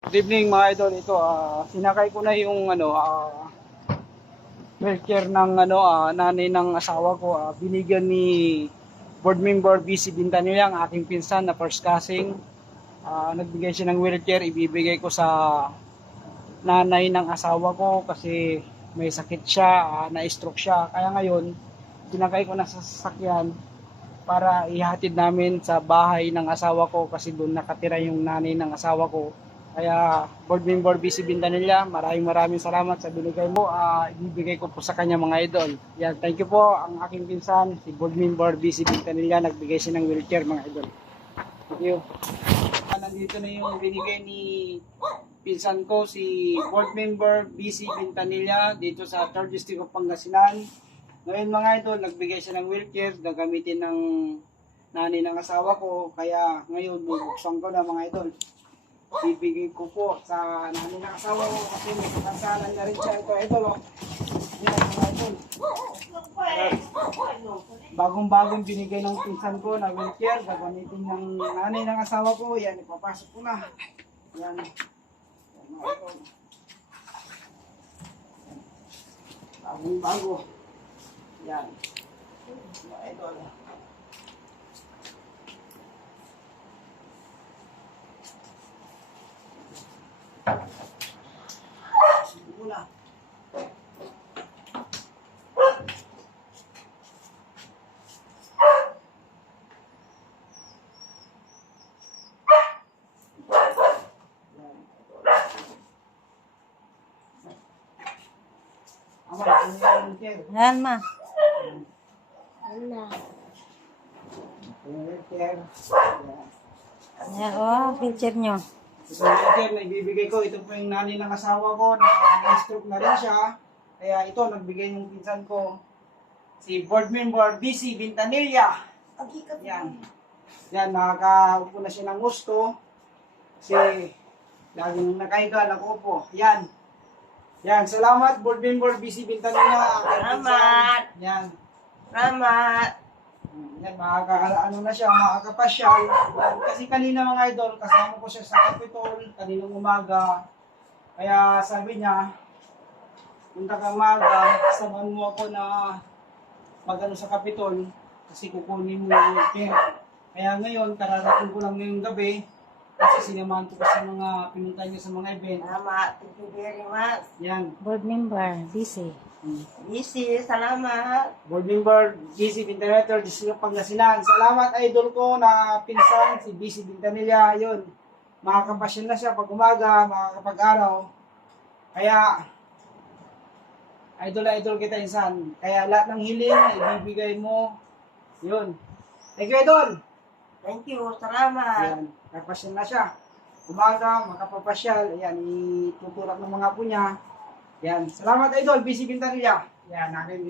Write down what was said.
Good evening mga idol. Ito, ah, sinakay ko na yung ano, ah, wheelchair ng ano, ah, nanay ng asawa ko. Ah, binigyan ni board member BC Bintanilla, ang aking pinsan na first casing. Ah, nagbigay siya ng wheelchair, ibibigay ko sa nanay ng asawa ko kasi may sakit siya, ah, na-stroke siya. Kaya ngayon, sinakay ko na sa sasakyan para ihatid namin sa bahay ng asawa ko kasi doon nakatira yung nanay ng asawa ko. Kaya board member BC Bintanilla, maraming maraming salamat sa binigay mo. Ah, ibibigay ko po sa kanya mga idol. Yan, thank you po ang aking pinsan, si board member BC Bintanilla, nagbigay siya ng wheelchair mga idol. Thank you. Ah, Nandito na yung binigay ni pinsan ko, si board member BC Bintanilla dito sa 3rd District of Pangasinan. Ngayon mga idol, nagbigay siya ng wheelchair, gagamitin ng nanay ng asawa ko. Kaya ngayon, bubuksan ko na mga idol bibigay ko po sa nanay ng asawa ko kasi may kasalan na rin siya. Ito, ito, oh. Mga idol. Bagong-bagong binigay ng pinsan ko na wheelchair, gagamitin ng nanay ng asawa ko. Yan, ipapasok ko na. Yan. Bagong-bago. Yan. Mga idol. Ama, ano yung wheelchair? Yan ma. Wala. Yung wheelchair. Yan. Yan, oh, picture nyo. Yung wheelchair na ibibigay ko. Ito po yung nanay ng asawa ko na na-stroke na rin siya. Kaya ito, nagbigay yung pinsan ko. Si board member BC Bintanilla. Yan. Yan, nakakaupo na siya ng gusto. Kasi laging nakahiga, nakupo. Yan. Yan, salamat board member BC Bintanilla. Salamat. Yan. Salamat. Yan, makaka, ano na siya, makakapasyal. Kasi kanina mga idol, kasama ko siya sa Capitol, kaninang umaga. Kaya sabi niya, punta ka umaga, samahan mo ako na magano sa Capitol kasi kukunin mo yung care. Kaya ngayon, kararating ko lang ngayong gabi kasi sinamahan ko sa mga pinunta niya sa mga event. Salamat. Thank you very much. Yan. Board member, busy. Hmm. Easy. Salamat. Board member, BC Bintanetter, District of Pangasinan. Salamat idol ko na pinsan, si BC Bintanilla. Yun, makakapasyon na siya pag umaga, makakapag-araw. Kaya, idol na idol kita insan. Kaya lahat ng hiling na ibibigay mo, yun. Thank you idol! Thank you. Salamat. Ayan, nakapasyon na siya. Umaga, makapapasyal. Ayan, ituturak ng mga po niya. Yan. Salamat idol, BC Bintanilla. Yan, aking